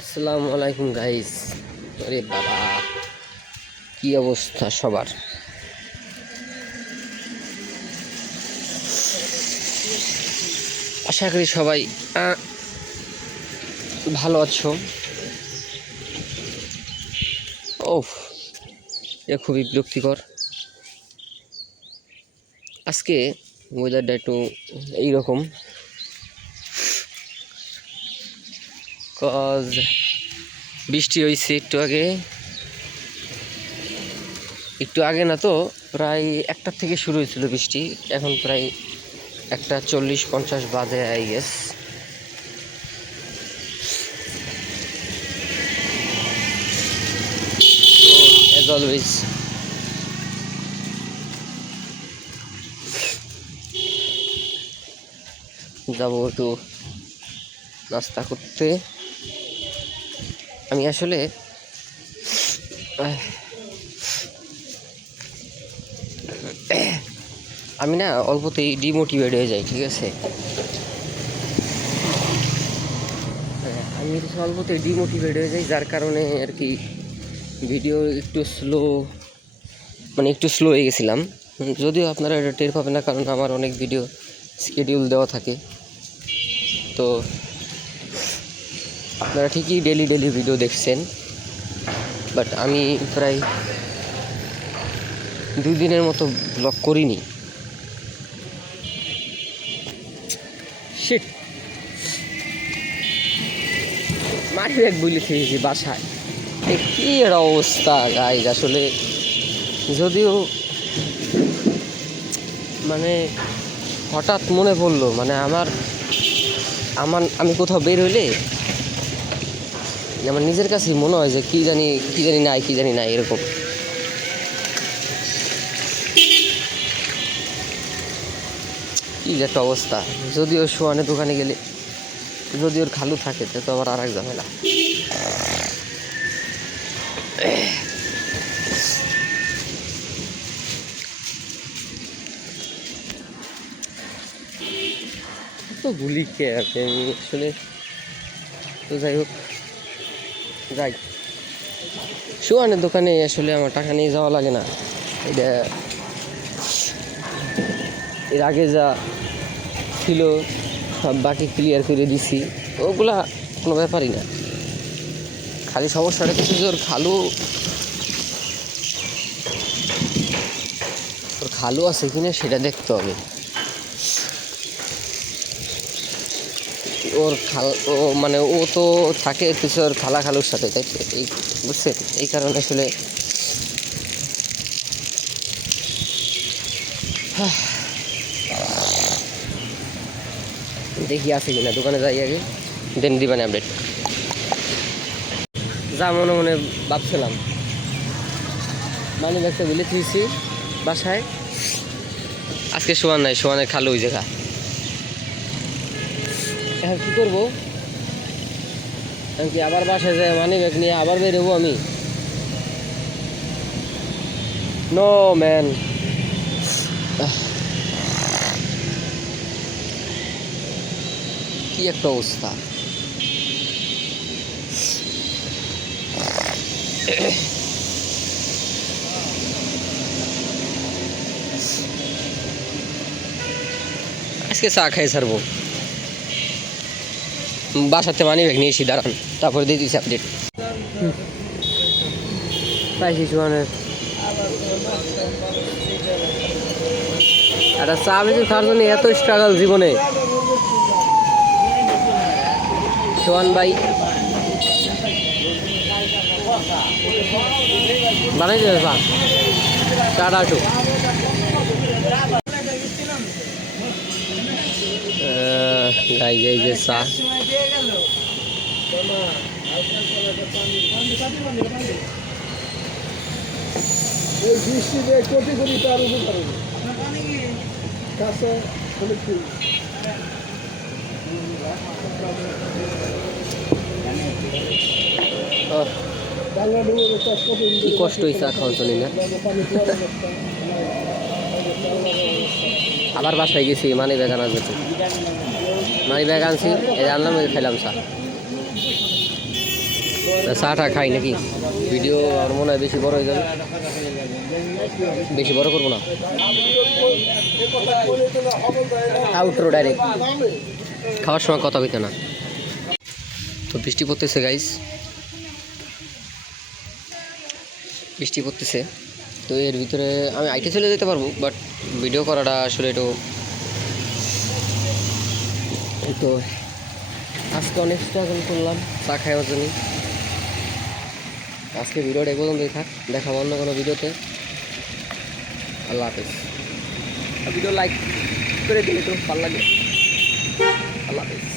আসসালামু আলাইকুম গাইস। আরে বাবা, কি অবস্থা সবার? আশা করি সবাই ভালো আছো। ও এ খুবই বিরক্তিকর। আজকে ওয়েদারটা একটু এইরকম। কজ বৃষ্টি হয়েছে একটু আগে। একটু আগে না তো, প্রায় একটার থেকে শুরু হয়েছিল বৃষ্টি। এখন প্রায় একটা চল্লিশ পঞ্চাশ বাজে আই গেস অলওয়েজ যাব একটু নাস্তা করতে। আমি আসলে, আমি না অল্পতেই ডিমোটিভেট হয়ে যাই, ঠিক আছে? আমি অল্পতেই ডিমোটিভেট হয়ে যাই, যার কারণে আর কি ভিডিও একটু স্লো মানে একটু স্লো হয়ে গেছিলাম। যদিও আপনারা এটা টের পাবেন না, কারণ আমার অনেক ভিডিও শিডিউল দেওয়া থাকে। তো আপনারা ঠিকই ডেলি ডেলি ভিডিও দেখছেন বাট আমি প্রায় দুই দিনের মতো ব্লগ করিনি। শিট মাটি ব্যাগ বলে বাসায়। কি এর অবস্থা গাইজ আসলে যদিও মানে হঠাৎ মনে পড়ল মানে আমার আমার, আমি কোথাও বের হইলে আমার নিজের কাছেই মনে হয় যে কী জানি কী জানি নাই, কী জানি নাই, এরকম। কী একটা অবস্থা। যদি যদিও সোয়ানের দোকানে গেলে, যদি ওর খালু থাকে, তো আবার আর এক ঝামেলা। তো ভুলি কে আছে? আমি আসলে তো যাই হোক। যাই সোয়ানের দোকানে আসলে আমার টাকা নিয়ে যাওয়া লাগে না। এটা এর আগে যা ছিল, সব বাকি ক্লিয়ার করে দিছি। ওগুলা কোনো ব্যাপারই না। খালি সমস্যাটা কিছু যে ওর খালু ওর খালু আছে কিনা সেটা দেখতে হবে। ওর খাল, ও মানে ও তো থাকে কিছু ওর খালা খালুর সাথে, তাই তো? এই বুঝছেন? এই কারণে আসলে দেখি আছে কিনা, দোকানে যাই আগে, দেন দিবেন আপডেট যা মনে মনে ভাবছিলাম। মানে একটা বিলে থুইছি, বাসায়। আজকে সোয়ান নাই সোয়ানের খালু ওই জায়গা। এখন কী করব? এখন কি আবার বাসায় যায় মানি ব্যাগ নিয়ে আবার বেরোবো আমি? নো ম্যান কি একটা অবস্থা? আজকে চা খাই ছাড়বো। বাসাতে মানি ব্যাগ নিয়েছি দাঁড়ান। তারপরে দিয়ে দিচ্ছি আপডেট পাইছি সুমানের একটা চা বেশি খাওয়ার জন্য এত স্ট্রাগল জীবনে। সোহান ভাই। বানাইতে পা চাটা একটু। গাই গাই যে চা। বৃষ্টিতে কোটি কোটি তার উপকার কাছে কি? কষ্ট হয়েছে চা খাওয়ার জন্য না। আবার বাসায় গেছি মানি আনার জন্য। মানি আনছি, এই আনলাম চা। তা চাটা খাই নাকি? ভিডিও আর মনে হয় বেশি বড় হয়ে যাবে। বেশি বড় করব না। আউটরো ডাইরেক্ট খাওয়ার সময় কথা হইতে না। তো বৃষ্টি পড়তেছে গাইস বৃষ্টি পড়তেছে। তো এর ভিতরে আমি আইটে চলে যেতে পারব বাট ভিডিও করাটা আসলে একটু তো, আজকে অনেক স্ট্রাগল করলাম চা খাওয়ার জন্য। আজকে ভিডিওটা এ পর্যন্তই থাক। দেখাবো অন্য কোনো ভিডিওতে। আল্লাহ হাফেজ। ভিডিও লাইক করে দিলে তো ভালো লাগে। আল্লাহ হাফেজ।